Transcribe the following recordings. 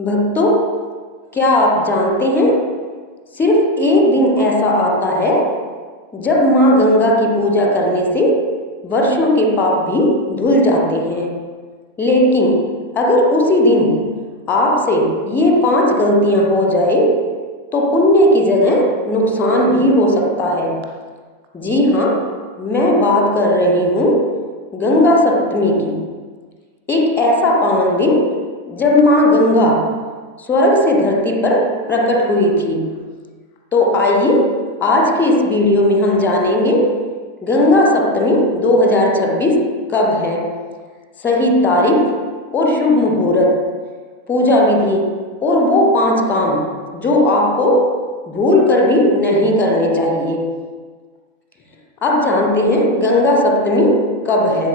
भक्तों, क्या आप जानते हैं, सिर्फ एक दिन ऐसा आता है जब माँ गंगा की पूजा करने से वर्षों के पाप भी धुल जाते हैं। लेकिन अगर उसी दिन आपसे ये 5 गलतियाँ हो जाए तो पुण्य की जगह नुकसान भी हो सकता है। जी हाँ, मैं बात कर रही हूँ गंगा सप्तमी की। एक ऐसा पावन दिन जब माँ गंगा स्वर्ग से धरती पर प्रकट हुई थी। तो आइए आज के इस वीडियो में हम जानेंगे गंगा सप्तमी 2026 कब है, सही तारीख और शुभ मुहूर्त, पूजा विधि और वो 5 काम जो आपको भूल कर भी नहीं करने चाहिए। अब जानते हैं गंगा सप्तमी कब है।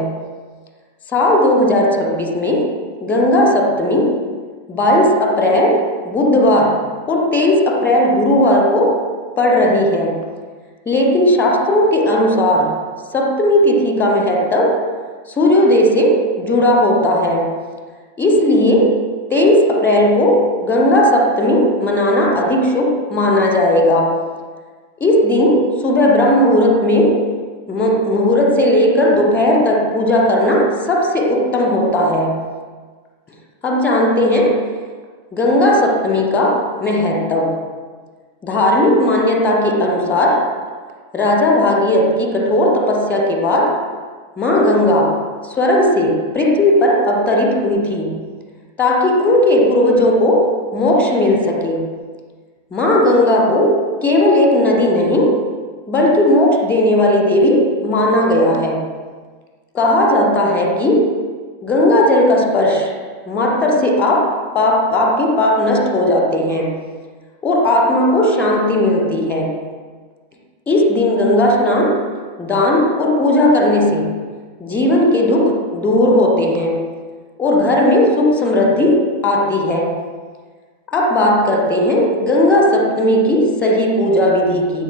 साल 2026 में गंगा सप्तमी 22 अप्रैल बुधवार और 23 अप्रैल गुरुवार को पड़ रही है। लेकिन शास्त्रों के अनुसार सप्तमी तिथि का महत्व सूर्योदय से जुड़ा होता है, इसलिए 23 अप्रैल को गंगा सप्तमी मनाना अधिक शुभ माना जाएगा। इस दिन सुबह ब्रह्म मुहूर्त से लेकर दोपहर तक पूजा करना सबसे उत्तम होता है। अब जानते हैं गंगा सप्तमी का महत्व। धार्मिक मान्यता के अनुसार राजा भागीरथ की कठोर तपस्या के बाद माँ गंगा स्वर्ग से पृथ्वी पर अवतरित हुई थी ताकि उनके पूर्वजों को मोक्ष मिल सके। माँ गंगा को केवल एक नदी नहीं बल्कि मोक्ष देने वाली देवी माना गया है। कहा जाता है कि गंगा जल का स्पर्श मात्र से आपके पाप नष्ट हो जाते हैं और आत्मा को शांति मिलती है। इस दिन गंगा स्नान, दान और पूजा करने से जीवन के दुख दूर होते हैं और घर में सुख समृद्धि आती है। अब बात करते हैं गंगा सप्तमी की सही पूजा विधि की।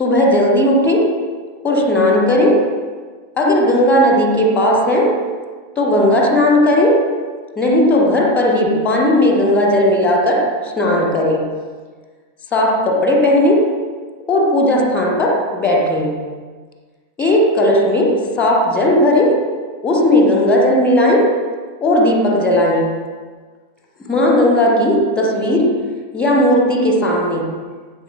सुबह जल्दी उठें और स्नान करें। अगर गंगा नदी के पास है तो गंगा स्नान करें, नहीं तो घर पर ही पानी में गंगा जल मिलाकर स्नान करें। साफ कपड़े पहनें और पूजा स्थान पर बैठें। एक कलश में साफ जल भरें, उसमें गंगा जल मिलाएं और दीपक जलाएं। माँ गंगा की तस्वीर या मूर्ति के सामने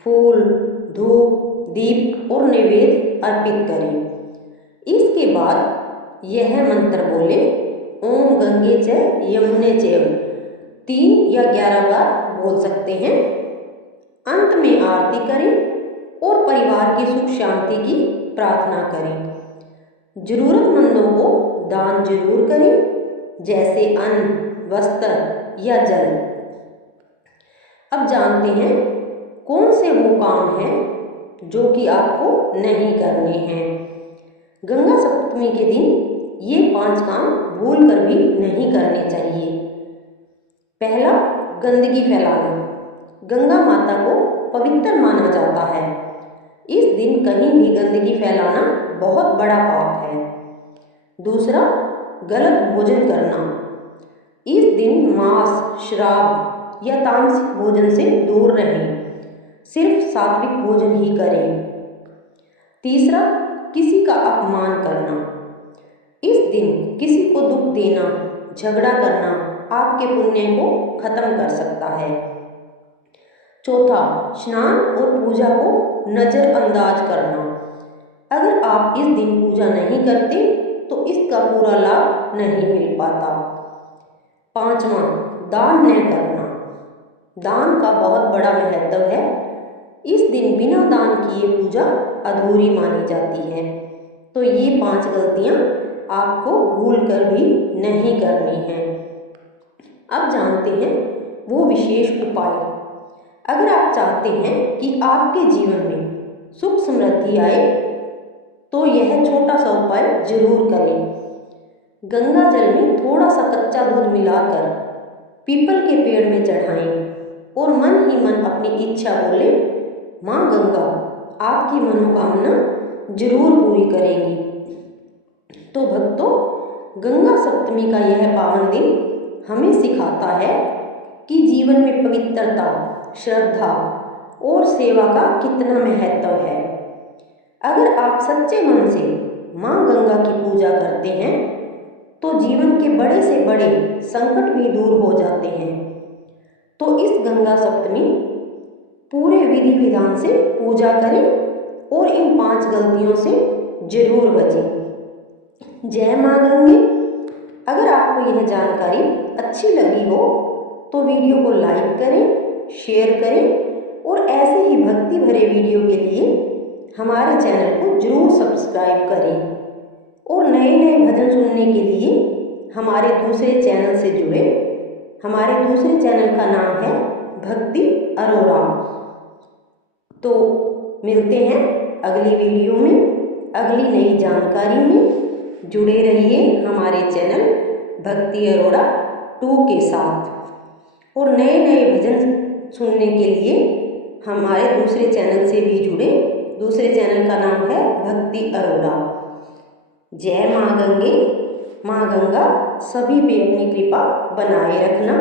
फूल, धूप, दीप और नैवेद्य अर्पित करें। इसके बाद यह मंत्र बोले, ओम गंगे च यमुने चैव 3 या 11 बार बोल सकते हैं। अंत में आरती करें और परिवार की सुख शांति की प्रार्थना करें। जरूरतमंदों को दान जरूर करें, जैसे अन्न, वस्त्र या जल। अब जानते हैं कौन से वो काम हैं जो कि आपको नहीं करने हैं। गंगा सप्तमी के दिन ये 5 काम भूल कर भी नहीं करने चाहिए। पहला, गंदगी फैलाना। गंगा माता को पवित्र माना जाता है। इस दिन कहीं भी गंदगी फैलाना बहुत बड़ा पाप है। दूसरा, गलत भोजन करना। इस दिन मांस, शराब या तामसिक भोजन से दूर रहें, सिर्फ सात्विक भोजन ही करें। तीसरा, किसी का अपमान करना। इस दिन किसी को दुख देना, झगड़ा करना आपके पुण्य को खत्म कर सकता है। चौथा, स्नान और पूजा को नजरअंदाज करना। अगर आप इस दिन पूजा नहीं करते तो इसका पूरा लाभ नहीं मिल पाता। पांचवा, दान न करना। दान का बहुत बड़ा महत्व है। इस दिन बिना दान किए पूजा अधूरी मानी जाती है। तो ये 5 गलतियां आपको भूल कर भी नहीं करनी है। अब जानते हैं वो विशेष उपाय। अगर आप चाहते हैं कि आपके जीवन में सुख समृद्धि आए तो यह छोटा सा उपाय जरूर करें। गंगा जल में थोड़ा सा कच्चा दूध मिलाकर पीपल के पेड़ में चढ़ाएं और मन ही मन अपनी इच्छा बोले, माँ गंगा आपकी मनोकामना जरूर पूरी करेंगी। तो भक्तों, गंगा सप्तमी का यह पावन दिन हमें सिखाता है कि जीवन में पवित्रता, श्रद्धा और सेवा का कितना महत्व है। अगर आप सच्चे मन से माँ गंगा की पूजा करते हैं तो जीवन के बड़े से बड़े संकट भी दूर हो जाते हैं। तो इस गंगा सप्तमी पूरे विधि विधान से पूजा करें और इन 5 गलतियों से जरूर बचें। जय माँ गंगे। अगर आपको यह जानकारी अच्छी लगी हो तो वीडियो को लाइक करें, शेयर करें और ऐसे ही भक्ति भरे वीडियो के लिए हमारे चैनल को जरूर सब्सक्राइब करें। और नए नए भजन सुनने के लिए हमारे दूसरे चैनल से जुड़े। हमारे दूसरे चैनल का नाम है भक्ति अरोड़ा। तो मिलते हैं अगली वीडियो में अगली नई जानकारी में। जुड़े रहिए हमारे चैनल भक्ति अरोड़ा 2 के साथ। और नए नए भजन सुनने के लिए हमारे दूसरे चैनल से भी जुड़े। दूसरे चैनल का नाम है भक्ति अरोड़ा। जय माँ गंगे। माँ गंगा सभी पे अपनी कृपा बनाए रखना।